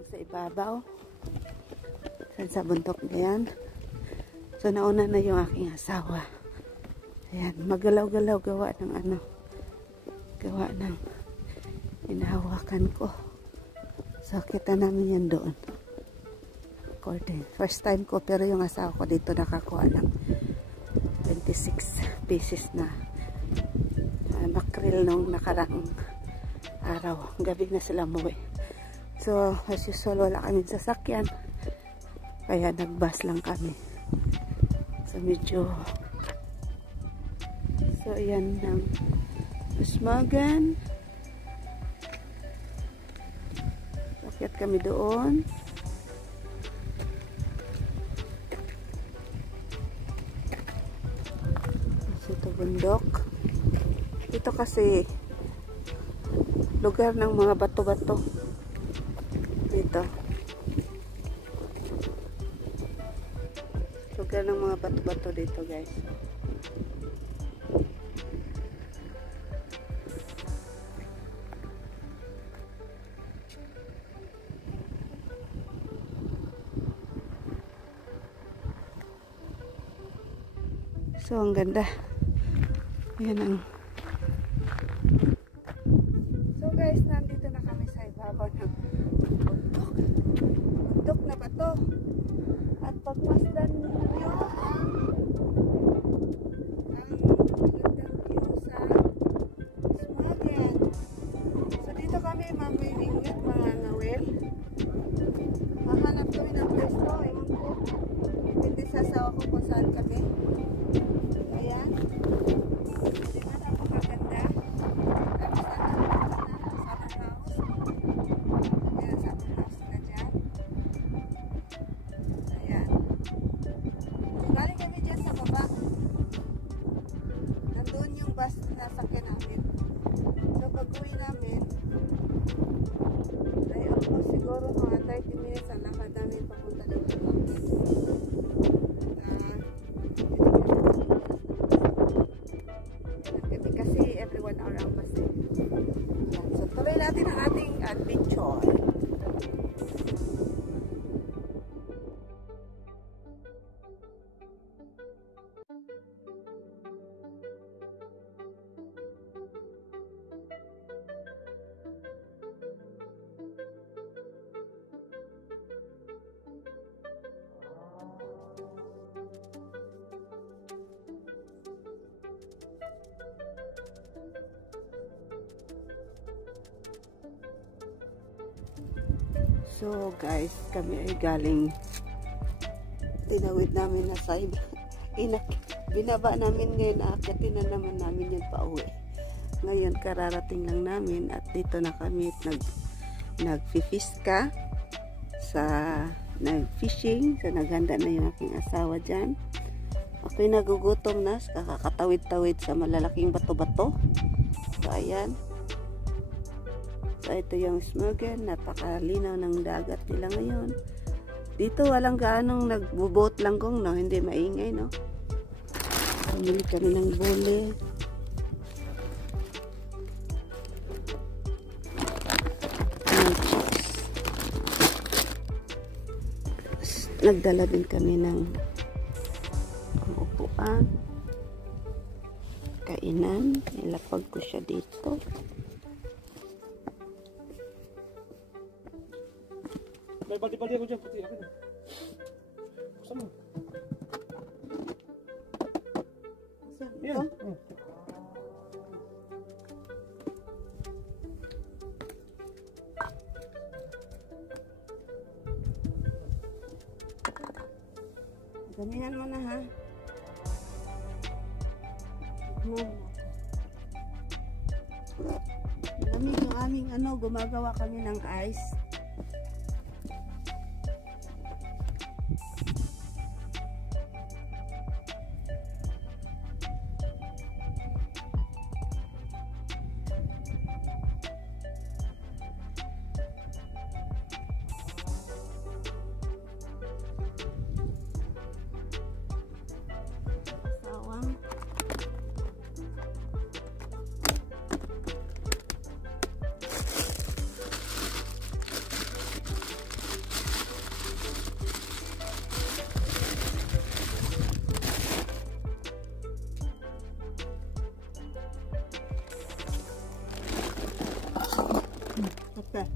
lang sa ibabaw. Sa bundok na yan. So nauna na yung aking asawa. Ayan, magalaw-galaw gawa ng ano. Gawa ng inahawakan ko. So kita namin yan doon. Recording. First time ko pero yung asawa ko dito nakakuha ng 26 pieces na makril nung nakarang araw. Gabi na sila umuwi. So as usual wala kami sasakyan. Kaya nag-bus lang kami. So medyo so ayan ng Usmagan. Akyat kami doon. Ito bundok. Ito kasi lugar ng mga bato-bato. Dito. Lugar ng mga bato-bato dito, guys. So, ang ganda. Yan ang... So, guys, nandito na kami sa ibabaw ng bundok. Bundok na bato. At pagmasdan ninyo ang magandang view sa Usmagan. So, dito kami mamimingwit mga ngawel. Mahanap kami ng pwesto. Ewan ko. Hindi sasawa ko kung saan kami. Ayan. Hindi na napakaganda. Tapos na summer house. Ayan, summer house na dyan. Ayan. Galing kami dyan sa baba. Nandun yung bus na nasakyan namin. So pag-uwi namin, ay almost siguro mga 30 minutes ang lakad namin papunta dito. Kasi every 1 hour ang bus. So tuloy natin ang ating adventure. So guys, kami ay galing tinawid namin na side. Binaba namin ngayon, aakyatin na naman namin yan pa uwi. Ngayon kararating lang namin at dito na kami nag-fiska sa nag-fishing. So naghanda na yung aking asawa dyan. Ako'y nagugutom na, kakatawid-tawid sa malalaking bato-bato. So ayan. So ito yung Usmagan, napakalinaw ng dagat nila ngayon. Dito walang gaanong nagbo-boat lang kung no, hindi maingay no. Pumili kami ng bole. Nagdala din kami ng upuan, kainan, nilapag ko siya dito. May baldi-baldi ako dyan, puti ako na. Buksan mo. Yan. Damihan mo na ha. Dami yung aming gumagawa kami ng ice. Okay.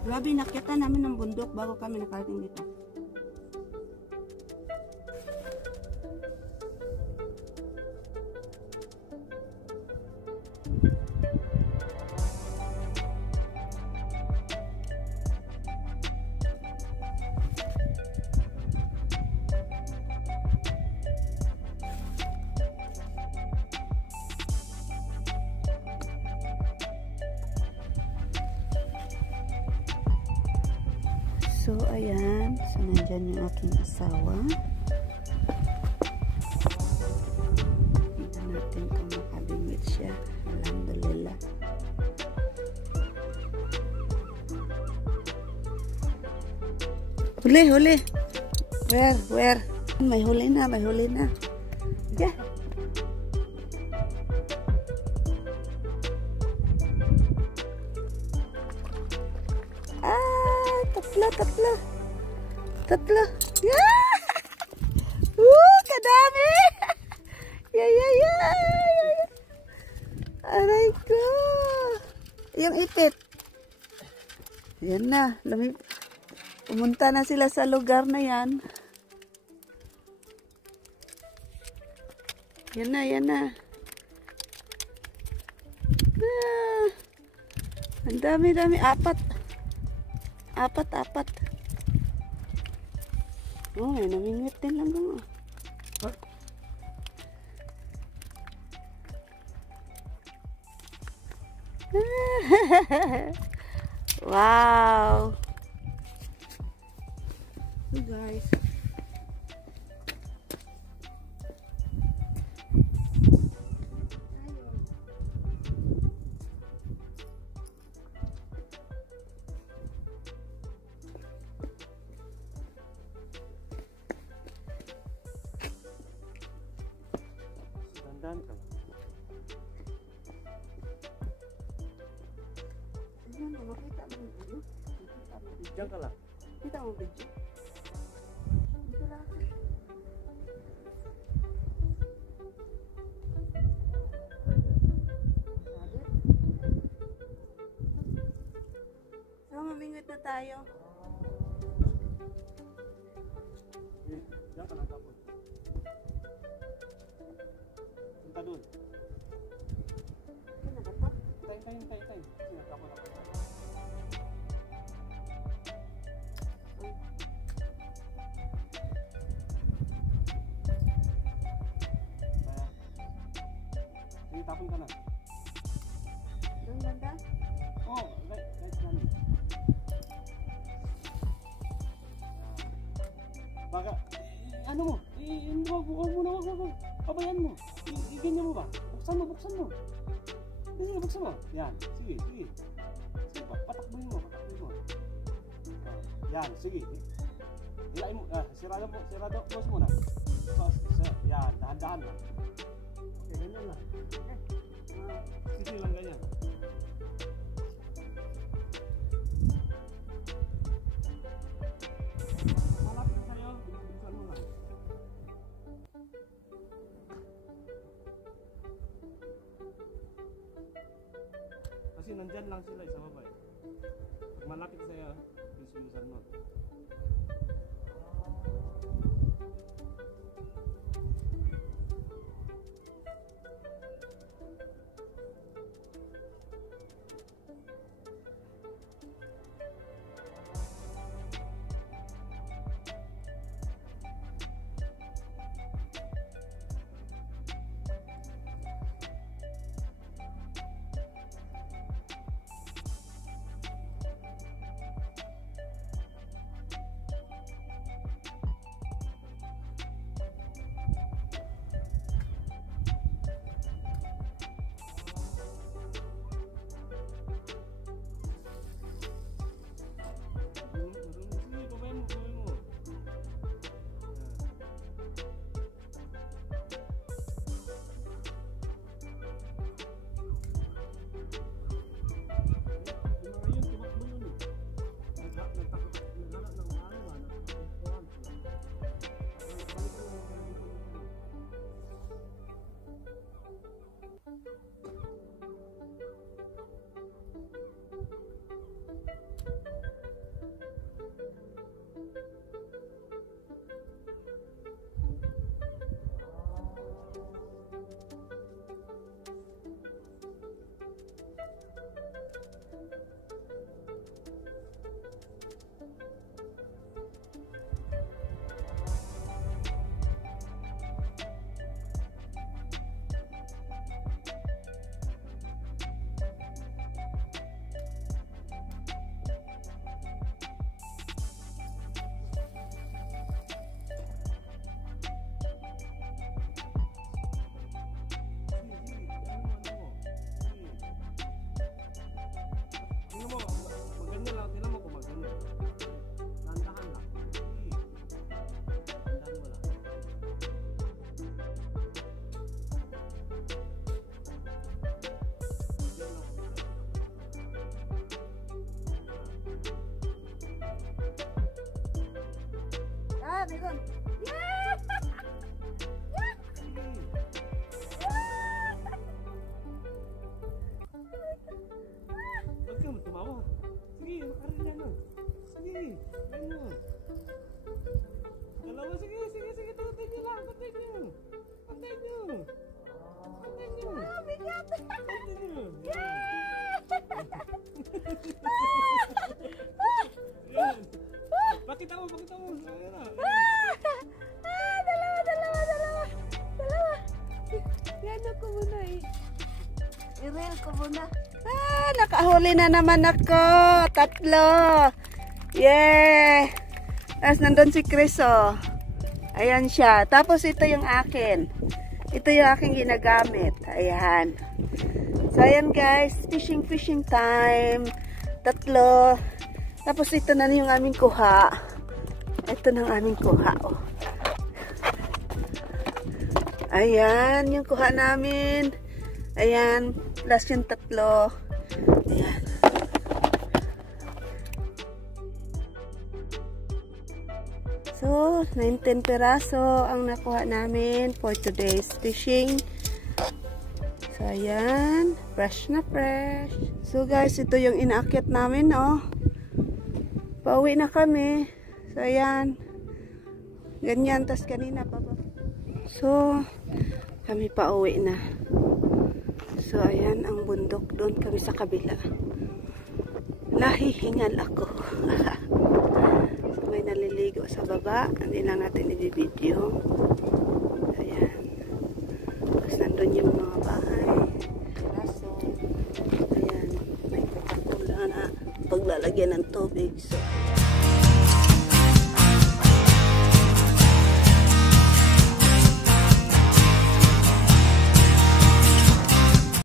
Grabe, nakita namin ng bundok bago kami nakarating dito. So, ayan. So, nandyan yung aking asawa. Tignan natin kung makabingwit siya. Alhamdulillah. Huli, huli. Where? May huli na, may huli na. Yeah. Tatlo. Yeah! Kadami! Yeah. Aray ko! Yung ipit. Yan na. Pumunta na sila sa lugar na yan. Yan na. Ah, ang dami. Apat. Oh, may namingwit din lang mo. Wow! So guys. Dandan ka. Makita mo yung video? Diyan ka lang. Kita mo video? Dito lang. So, mamingwit na tayo. Diyan ka lang tapos. Punta doon. Ano ba ito? Tayo. Sinatapon ako. Sige, tapon ka na. Doon ganda? Oh, right namin. Baka, ano mo? Wag. Pabayaan mo. Ganyan mo ba? Buksan mo. Sige, buksan mo. Yan, sige. Sige, patakbuhin mo. Yan, sige. Ilain mo, sirado close muna. Yan, dahan-dahan lang. Okay, ganyan lang. Sige lang ganyan. Malapit sa'yo, buksan mo lang. Kasi nandyan lang sila sa baba eh. Pag malapit sa'yo, buksan mo. meron. Huwag ka tumawa. Sige, makarila na. Sige, ano. Dalawa, sige. Tantay nyo lang. Tantay nyo. Tantay nyo. Bigat! Tantay nyo. Yan. Pakita mo. Ayan na. Dalawa. Yan ako muna eh. I-reel ko muna. Nakahuli na naman ako. 3. Yeah. Tapos nandun si Chris, oh. Ayan siya. Tapos ito yung akin. Ito yung aking ginagamit. Ayan. So, ayan guys. Fishing time. 3. Tapos ito na yung aming kuha. Ito na ang aming kuha, oh. Ayan. Yung kuha namin. Ayan. Plus yung 3. Ayan. So, 19 peraso ang nakuha namin for today's fishing. So, ayan. Fresh na fresh. So, guys, ito yung inaakyat namin, oh. Pauwi na kami. So, ayan. Ganyan. Tas kanina pa ba? So, kami pauwi na. So, ayan ang bundok. Doon kami sa kabila. Nahihingal ako. So, may naliligo sa baba. Hindi lang natin i-video. Ayan. Tapos nandun yung mga bahay. Raso. Ayan. May Coca-Cola na paglalagyan ng tubig. So, ayan.